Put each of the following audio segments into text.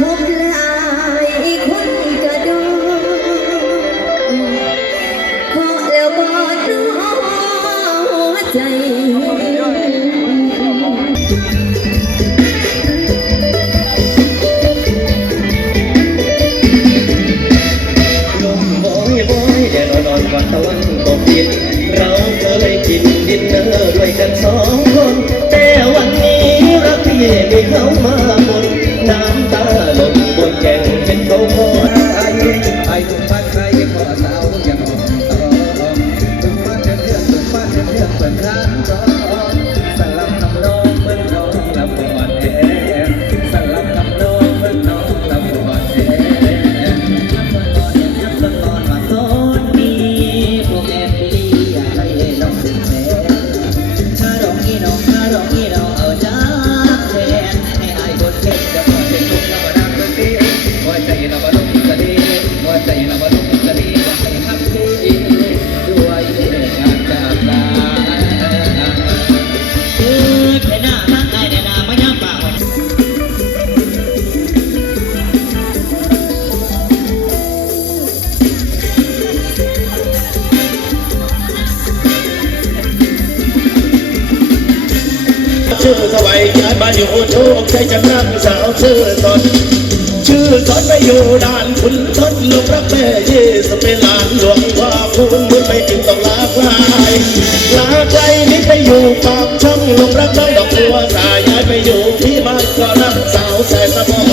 พบลายคนกระโดดเพแล้วบอดหัวใจลมอยโอยแดดร้อนๆก่อนตะวันตกดิน เราเคยกินดินเนอร์ด้วยกันสองคน แต่วันนี้รักพี่ไม่เข้ามา ชื่อสวัยย้ายมาอยู่โชคชัยจะนั่งสาวชื่อสนชื่อตอนไปอยู่ด่านคุณทนลงกรักแม่ยี่สเป็นหลานหลวงว่าคุณมุดไปจึงต้องลาไกลลาไกลนิดไปอยู่ปากช่องลงกรักน้องดอกบัวสายย้ายไปอยู่ที่บ้านก็นั่งสาวแสนสมอง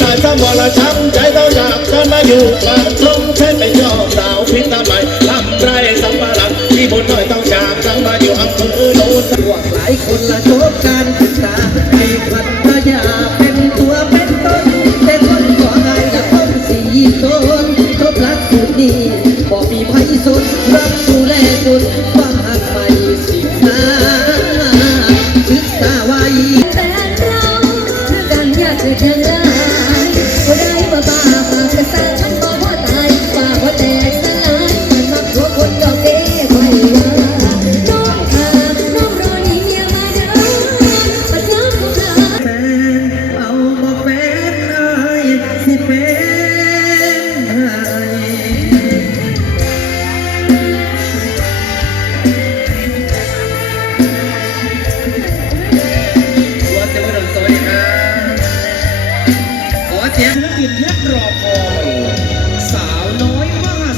สายสมองละช้ำใจเต้าอยากจะมาอยู่ปากช่องใช่ไปยอมสาวพิษตาไม่ทำไรสัมภาระที่บุญน้อยต้องจากทั้งมาอยู่อำเภอ นหลวงหลายคนละโจบกัน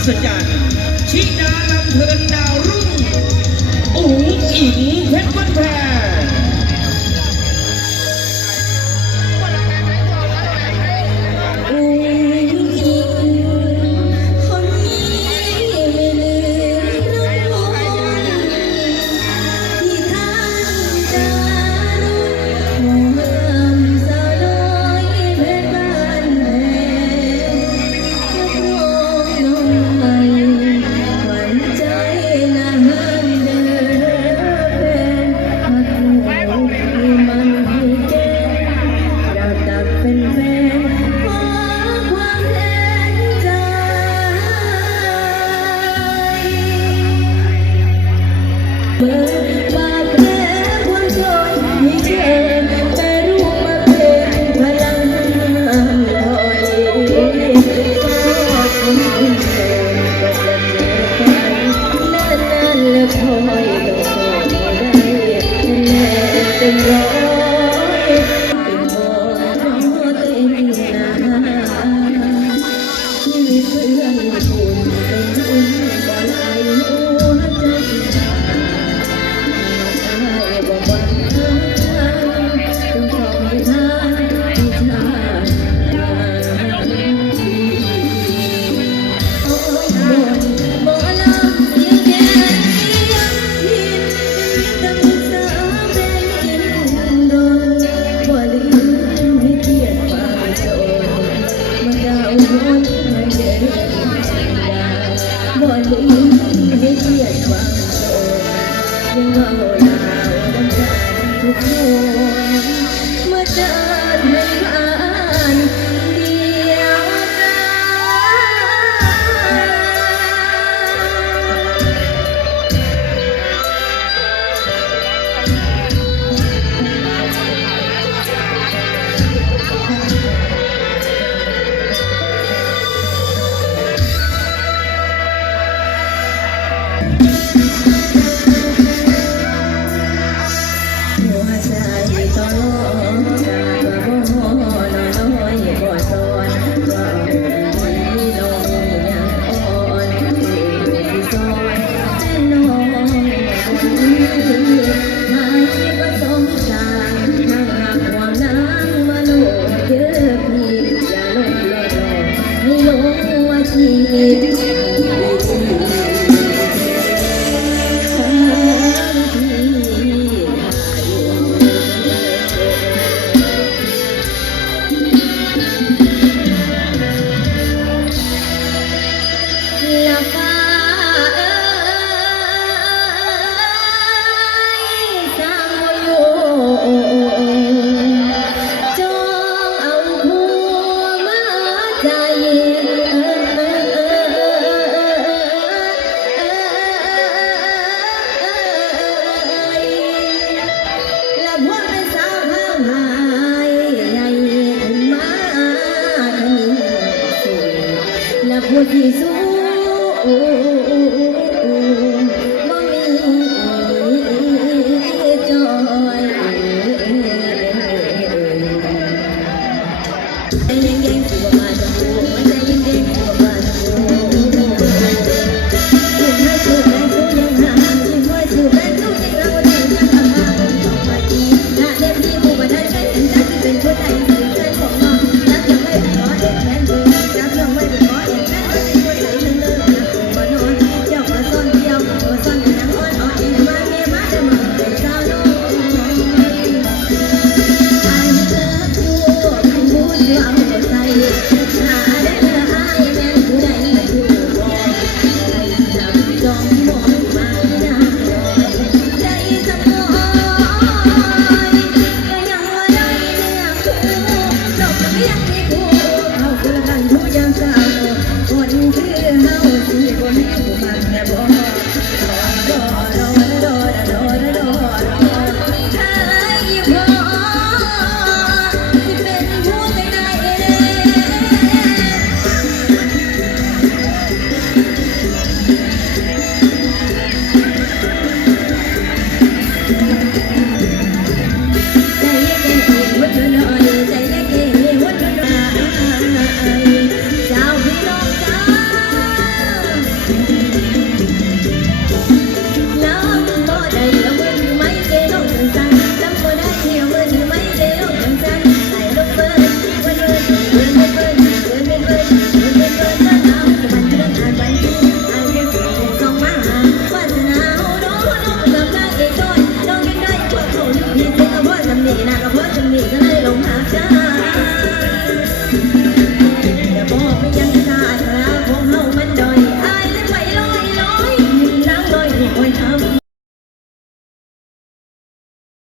ศจรรชิดาลำเพลินดาวรุ่งอุ๋งอิงเพชรวัานแพร คอยต้องขอไท่าไรแม่เป็นร้อย บ่ได้ยินไม่เทียดความโศกยังว่า Hallelujah.